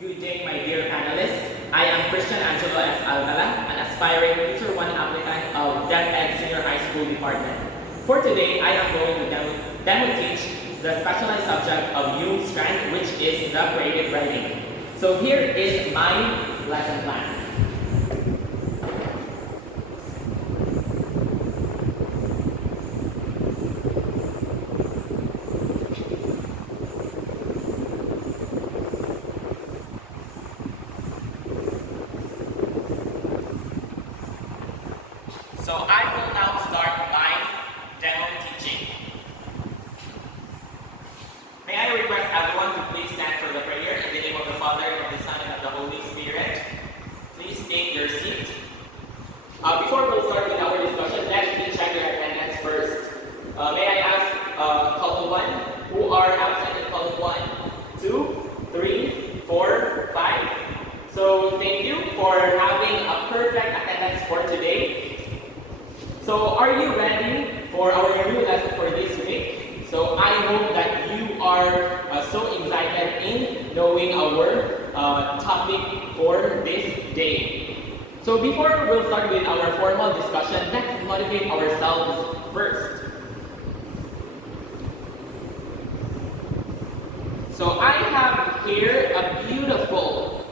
Good day, my dear panelists. I am Christian Angelo S. Alcala, an aspiring Future 1 applicant of DepEd Senior High School Department. For today, I am going to demo teach the specialized subject of Hume strand, which is the creative writing. So here is my lesson plan. So I will now start my demo teaching. May I request everyone to please stand for the prayer in the name of the Father, and of the Son, and of the Holy Spirit. Please take your seat. Before we start with our discussion, let me check your attendance first. May I ask column 1, who are absent in column 1, 2, 3, 4, 5. So thank you for having a perfect attendance for today. So are you ready for our new lesson for this week? So I hope that you are so excited in knowing our topic for this day. So before we'll start with our formal discussion, let's motivate ourselves first. So I have here a beautiful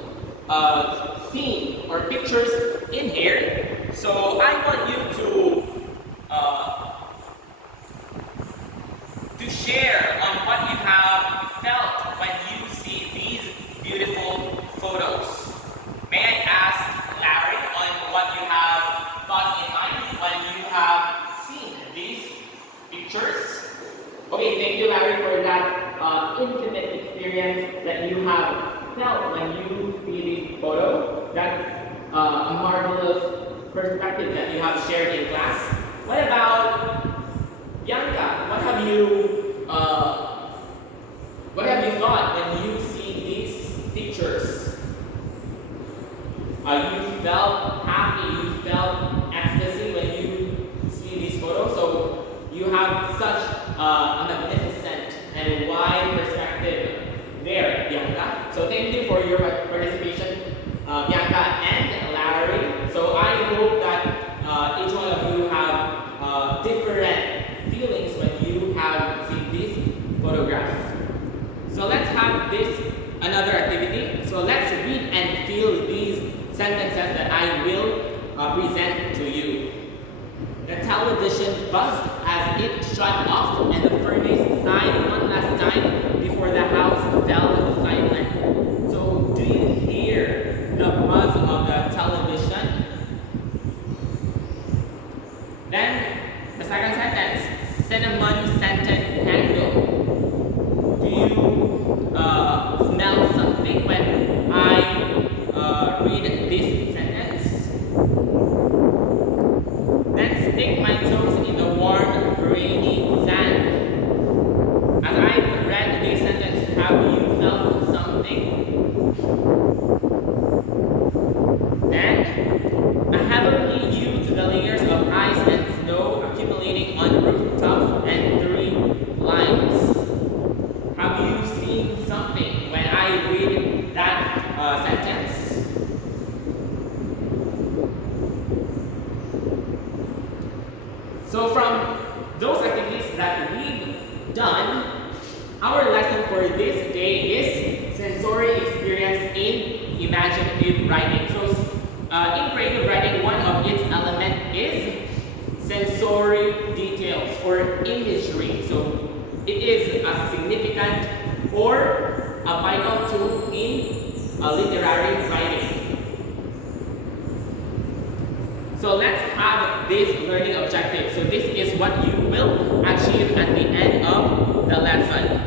scene or pictures in here. So I want you to share on what you have felt when you see these beautiful photos. May I ask Larry on what you have thought in mind when you have seen these pictures? Okay, thank you, Larry, for that intimate experience that you have felt when you see this photo. That's a marvelous perspective that you have shared in class. What about Bianca? What have you thought when you see these pictures? You felt happy, you felt ecstasy when you see these photos. So you have such a magnificent and wide perspective there, Bianca. So thank you for your participation, Bianca and Larry. So I hope that each one of you have different feelings when you have seen these photographs. So let's have another activity. So let's read and feel these sentences that I will present to you. The television buzzed as it shut off, and the furnace sighed one last time before the house fell silent. So do you hear the buzz of the television? Then the second sentence, cinnamon scented candle. Do you smell something when I read this sentence? Then stick my toes in the warm, rainy sand. As I read this sentence, have you felt something? Then, a heavenly view to the layers of ice and snow accumulating on rooftops and 3 lines. Have you seen something when I read that sentence? So from those activities that we've done, our lesson for this day is sensory experience in imaginative writing. So in creative writing, one of its elements is sensory details or imagery. So it is a significant or a vital tool in literary writing. So let's have this learning objective. So this is what you will achieve at the end of the lesson.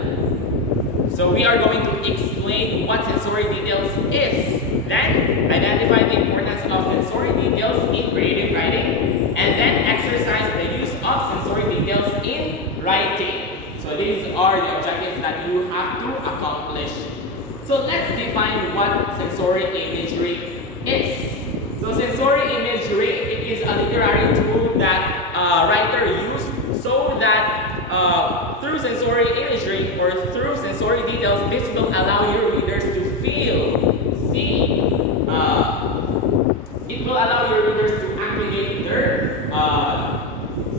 So we are going to explain what sensory details is, then identify the importance of sensory details in creative writing, and then exercise the use of sensory details in writing. So these are the objectives that you have to accomplish. So let's define what sensory imagery is. So sensory imagery, it is a literary tool that writer use so that through sensory imagery or through sensory details, this will allow your readers to feel feel, see. It will allow your readers to activate their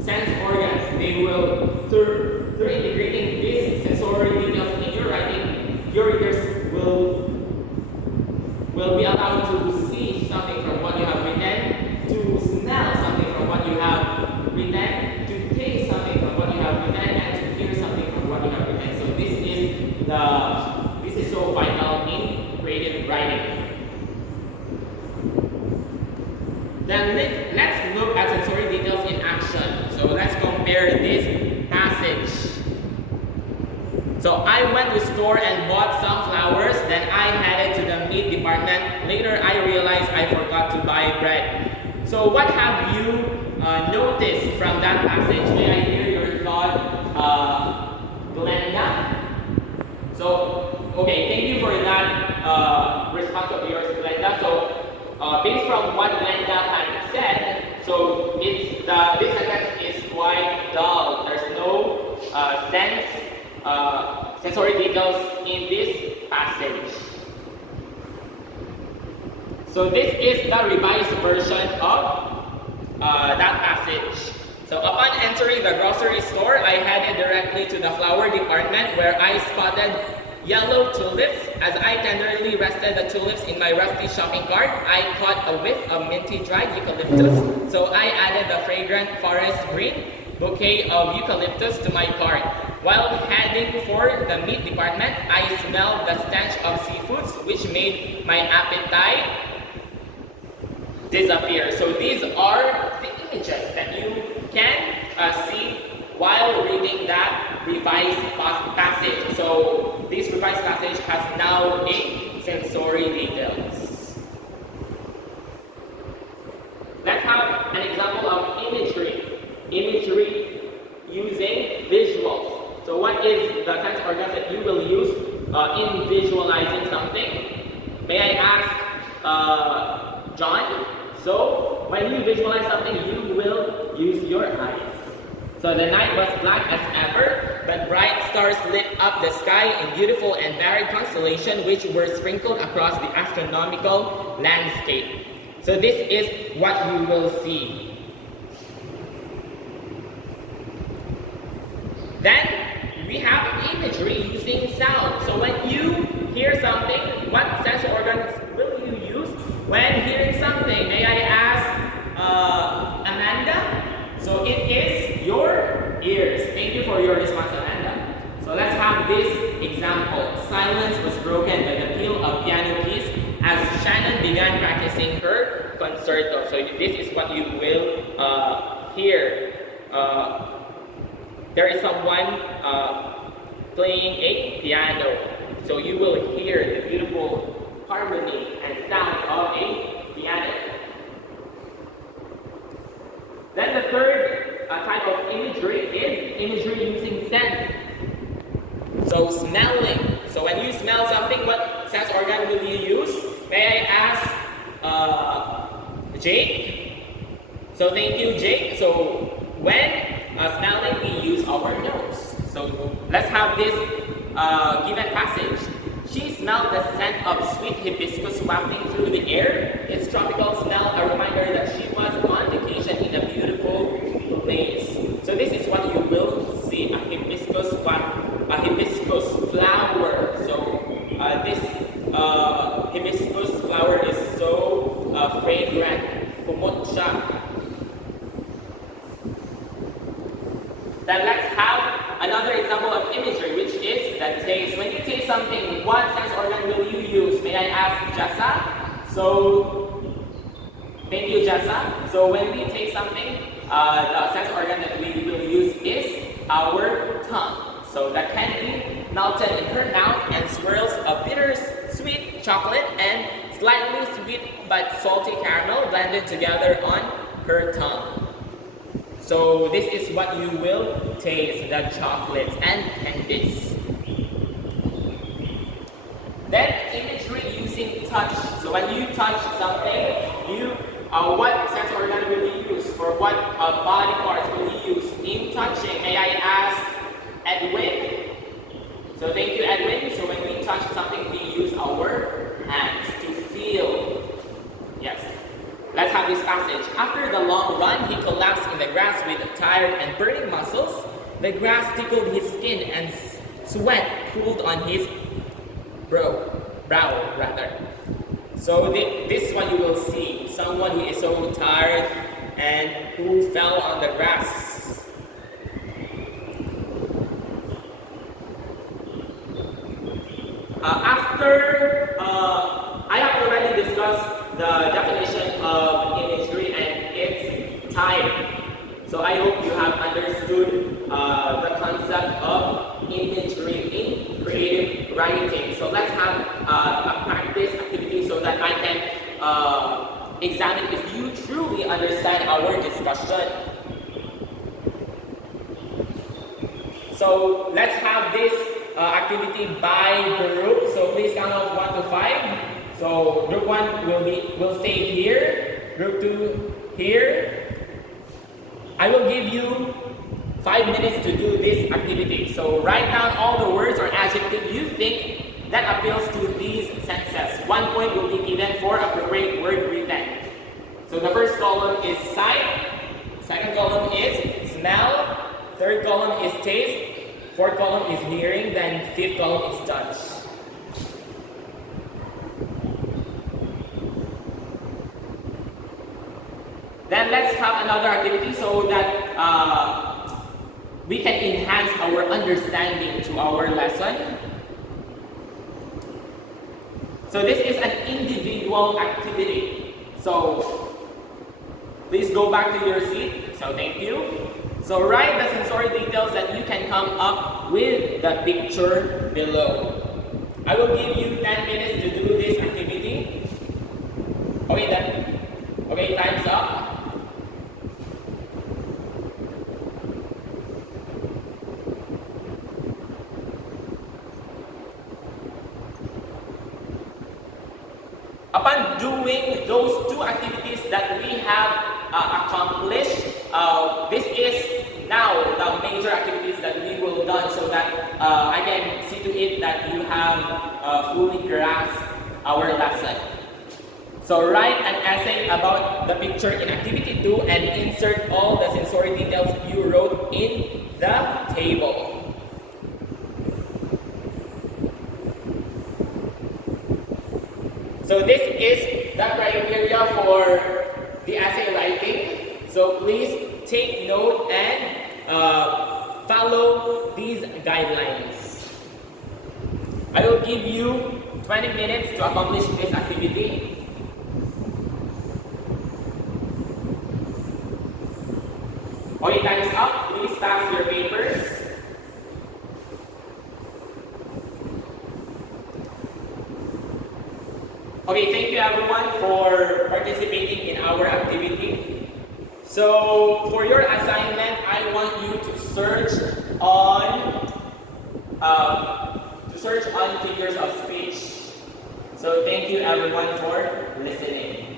sense organs. They will, through integrating these sensory details in your writing, your readers will be allowed to see something from what you have written, to smell something from what you have written, to taste something from what you have written, and to hear something from what you have written. So this is so vital in creative writing. Then let's look at sensory details in action. So let's compare this passage. So I went to the store and bought some flowers, then I headed to the meat department. Later I realized I forgot to buy bread. So what have you noticed from that passage? May I hear your thought, Glenda? So, okay, thank you for that response of yours, Glenda. So, based from what Glenda had said, so this sentence is quite dull. There's no sensory details in this passage. So this is the revised version of that passage. So upon entering the grocery store, I headed directly to the flower department where I spotted yellow tulips. As I tenderly rested the tulips in my rusty shopping cart, I caught a whiff of minty dried eucalyptus. So I added the fragrant forest green bouquet of eucalyptus to my cart. While heading for the meat department, I smelled the stench of seafoods, which made my appetite disappear. So these are the images that you can see while reading that revised passage. So this revised passage has now a sensory details. Let's have an example of imagery. Imagery using visuals. So what is the sense organs that you will use in visualizing something? May I ask John? So when you visualize something, you will use your eyes. So the night was black as ever, but bright stars lit up the sky in beautiful and varied constellations which were sprinkled across the astronomical landscape. So this is what you will see. Then we have imagery using sound. So when you hear something, what sense organs will you use when hearing something? May I ask Amanda? So it is your ears. Thank you for your response, Amanda. So let's have this example. Silence was broken by the peal of piano keys as Shannon began practicing her concerto. So this is what you will hear. There is someone playing a piano. So you will hear the beautiful harmony and sound of a piano. Then the third type of imagery is imagery using scent. So smelling. So when you smell something, what sense organ will you use? May I ask Jake? So thank you, Jake. So when smelling, we use our nose. So let's have this given passage. She smelled the scent of sweet hibiscus wafting through the air. Its tropical smell, a reminder that she was on vacation in a beautiful place. So this is what you will see, a hibiscus flower. So this hibiscus flower is so fragrant. Kumot siya. Then let's have another example of imagery, which is the taste. When you taste something, what sense organ will you use? May I ask Jessa? So, thank you, Jessa. So when we taste something, the sense organ that we will use is our tongue. So the candy melted in her mouth and swirls of bitter sweet chocolate and slightly sweet but salty caramel blended together on her tongue. So this is what you will taste, the chocolates and candies. Then imagery using touch. So when you touch something, what sense organ will you use? Or what body parts will you use in touching? May I ask Edwin? So thank you, Edwin. So when we touch something, we use our this passage. After the long run, he collapsed in the grass with tired and burning muscles. The grass tickled his skin and sweat pooled on his brow. So this is what you will see. Someone who is so tired and who fell on the grass. I have already discussed the definition of imagery and its type. So I hope you have understood the concept of imagery in creative writing. So let's have a practice activity so that I can examine if you truly understand our discussion. So let's have this activity by group. So please count off 1 to 5. So group 1 will stay here. Group 2 here. I will give you 5 minutes to do this activity. So write down all the words or adjectives you think that appeals to these senses. 1 point will be given for appropriate word written. So the first column is sight, second column is smell, third column is taste, fourth column is hearing, then fifth column is touch. Then let's have another activity so that we can enhance our understanding to our lesson. So this is an individual activity. So please go back to your seat. So thank you. So write the sensory details that you can come up with the picture below. I will give you 10 minutes to do this activity. Okay, time's up. Upon doing those 2 activities that we have accomplished, this is now the major activities that we will done so that I can see to it that you have fully grasped our lesson. So write an essay about the picture in activity 2 and insert all the sensory details you wrote in the table. So this is the criteria for the essay writing. So please take note and follow these guidelines. I will give you 20 minutes to accomplish this activity. Okay, time's up. Please pass your papers. Okay, thank you everyone for participating in our activity. So for your assignment, I want you to search on figures of speech. So thank you everyone for listening.